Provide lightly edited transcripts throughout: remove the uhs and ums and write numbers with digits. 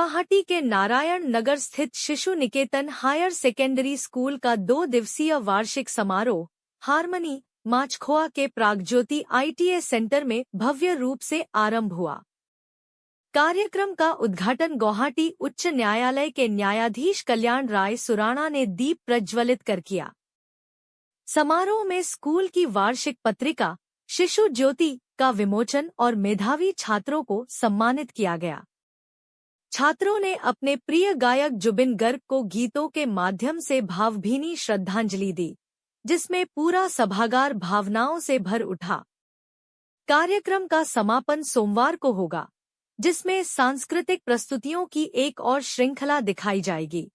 गुवाहाटी के नारायण नगर स्थित शिशु निकेतन हायर सेकेंडरी स्कूल का 2 दिवसीय वार्षिक समारोह हारमनी माचखोआ के प्रागज्योति ITA सेंटर में भव्य रूप से आरंभ हुआ। कार्यक्रम का उद्घाटन गुवाहाटी उच्च न्यायालय के न्यायाधीश कल्याण राय सुराणा ने दीप प्रज्वलित कर किया। समारोह में स्कूल की वार्षिक पत्रिका शिशु ज्योति का विमोचन और मेधावी छात्रों को सम्मानित किया गया। छात्रों ने अपने प्रिय गायक जुबिन गर्ग को गीतों के माध्यम से भावभीनी श्रद्धांजलि दी, जिसमें पूरा सभागार भावनाओं से भर उठा। कार्यक्रम का समापन सोमवार को होगा, जिसमें सांस्कृतिक प्रस्तुतियों की एक और श्रृंखला दिखाई जाएगी।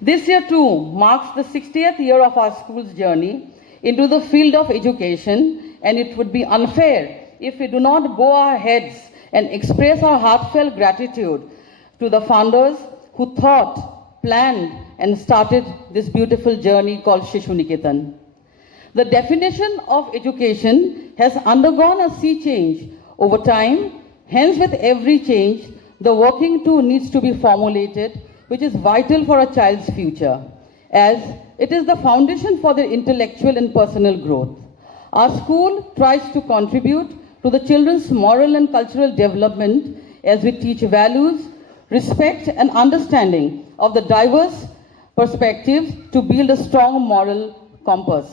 This year too marks the 60th year of our school's journey into the field of education, and it would be unfair if we do not bow our heads and express our heartfelt gratitude to the founders who thought, planned, and started this beautiful journey called Shishu Niketan. The definition of education has undergone a sea change over time. Hence, with every change, the working to needs to be formulated, which is vital for a child's future, as it is the foundation for their intellectual and personal growth. Our school tries to contribute to the children's moral and cultural development as we teach values, respect, and understanding of the diverse perspectives to build a strong moral compass.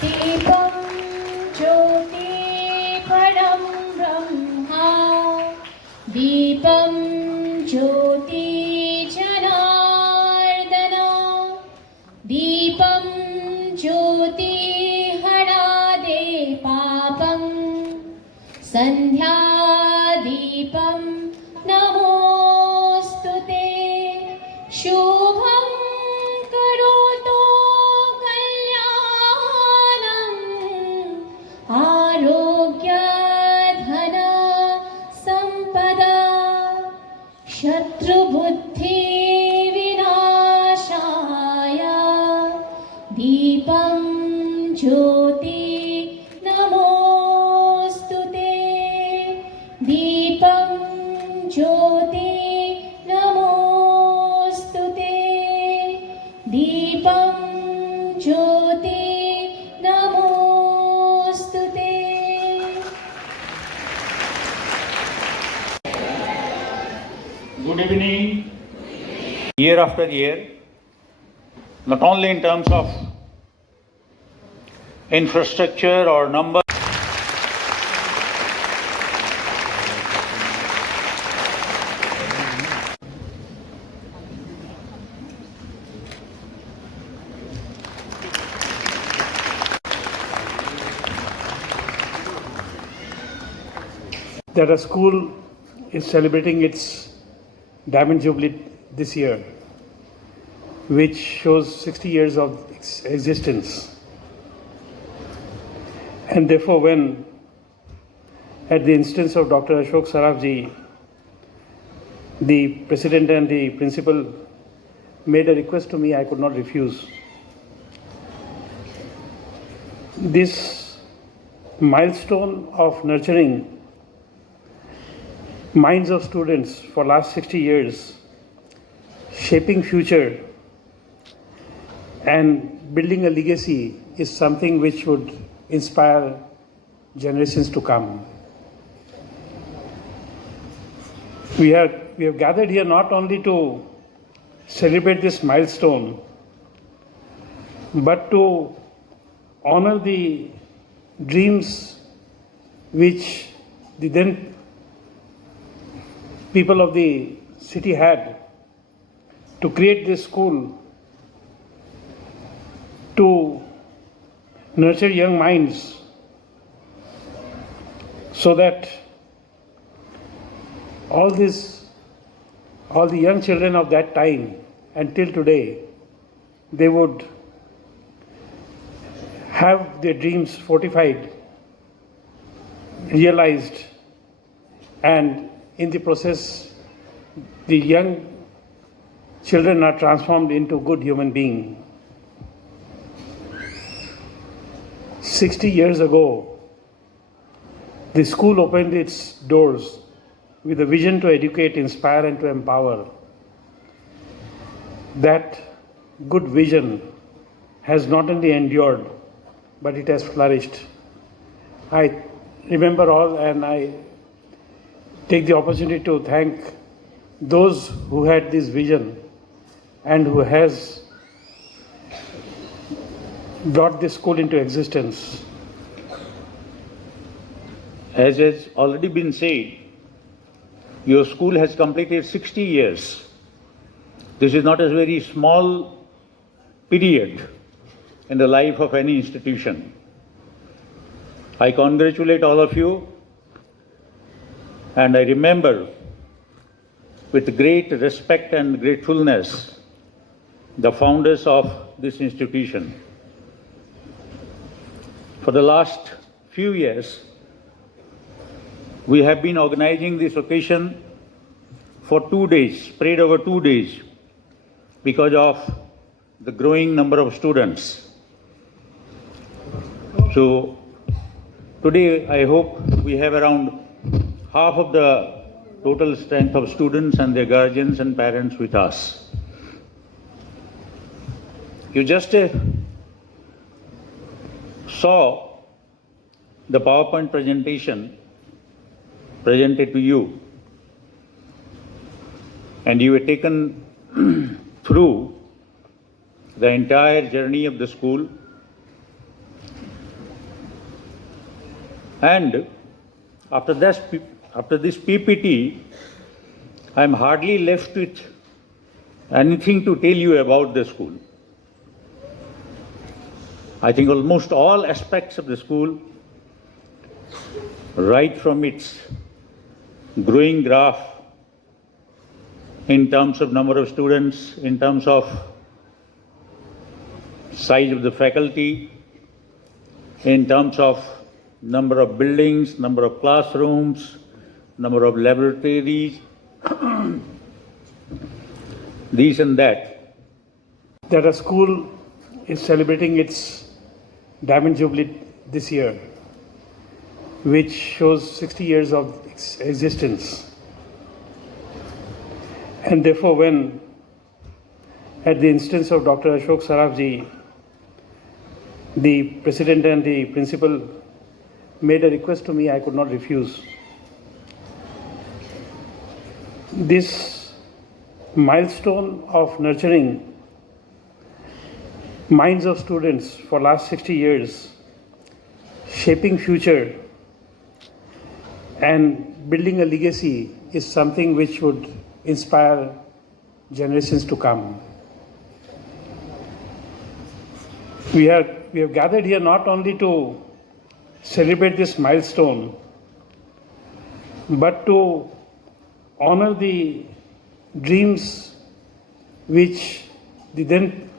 दीपं ज्योति परं ब्रह्मा दीपं ज्योति जनार्दन दीपं ज्योति हरादे पापं संध्या दीपं नमोस्तुते शुभं करोतु आरोग्य धन संपदा शत्रुबुद्धि विनाशाय दीपं ज्योति नमोस्तुते दीपं ज्योति नमोस्तुते दीपं ज्योति Good evening. Year after year, not only in terms of infrastructure or number, that a school is celebrating its Diamond Jubilee this year, which shows 60 years of existence. And therefore, when at the instance of Dr. Ashok Sarafji, the president and the principal made a request to me, I could not refuse. This milestone of nurturing minds of students for last 60 years, shaping future and building a legacy is something which would inspire generations to come. We have gathered here not only to celebrate this milestone, but to honor the dreams which the then people of the city had to create this school to nurture young minds so that all the young children of that time until today, they would have their dreams fortified, realized, and in the process, the young children are transformed into good human beings. 60 years ago, the school opened its doors with a vision to educate, inspire, and to empower. That good vision has not only endured, but it has flourished. I remember all, and I take the opportunity to thank those who had this vision and who has brought this school into existence. As has already been said, your school has completed 60 years. This is not a very small period in the life of any institution. I congratulate all of you, and I remember with great respect and gratefulness the founders of this institution. For the last few years, we have been organizing this occasion for 2 days, spread over 2 days, because of the growing number of students. So today I hope we have around half of the total strength of students and their guardians and parents with us. You just saw the PowerPoint presentation presented to you, and you were taken through the entire journey of the school. And after this PPT, I am hardly left with anything to tell you about the school. I think almost all aspects of the school, right from its growing graph in terms of number of students, in terms of size of the faculty, in terms of number of buildings, number of classrooms, number of laboratories, this and that. That a school is celebrating its Diamond Jubilee this year, which shows 60 years of existence. And therefore, when, at the instance of Dr. Ashok Sarafji, the president and the principal made a request to me, I could not refuse. This milestone of nurturing minds of students for last 60 years, shaping future and building a legacy is something which would inspire generations to come. We have gathered here not only to celebrate this milestone, but to honor the dreams which the then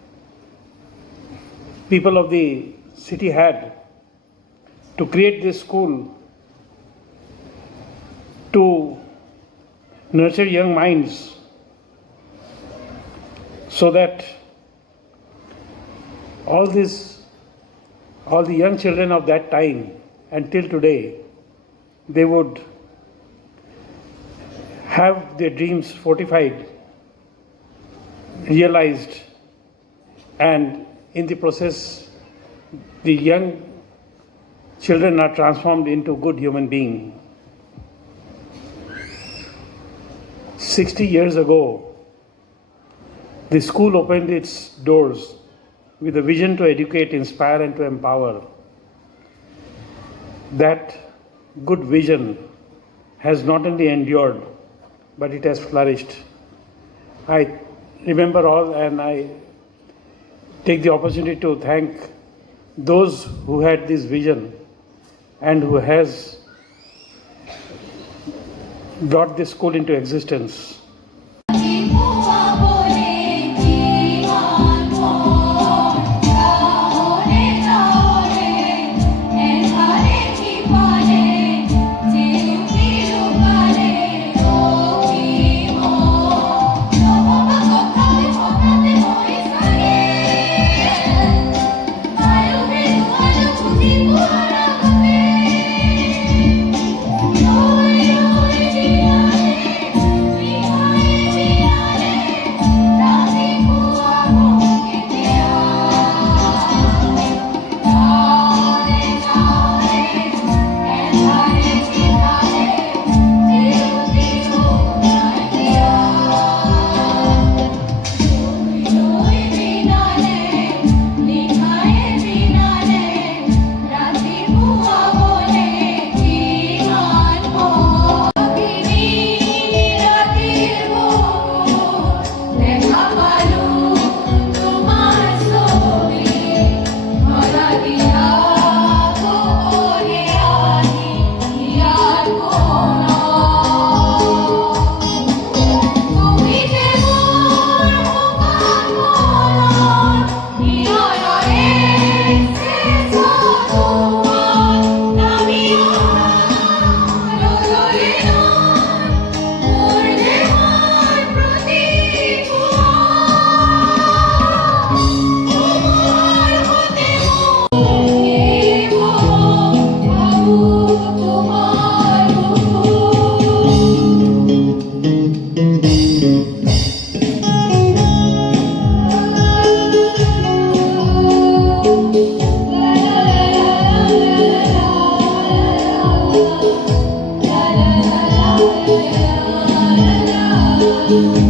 people of the city had to create this school, to nurture young minds so that all the young children of that time until today, they would have their dreams fortified, realized, and in the process, the young children are transformed into good human beings. 60 years ago, the school opened its doors with a vision to educate, inspire, and to empower. That good vision has not only endured, but it has flourished. I remember all, and I take the opportunity to thank those who had this vision and who has brought this school into existence. Thank you. Jyoti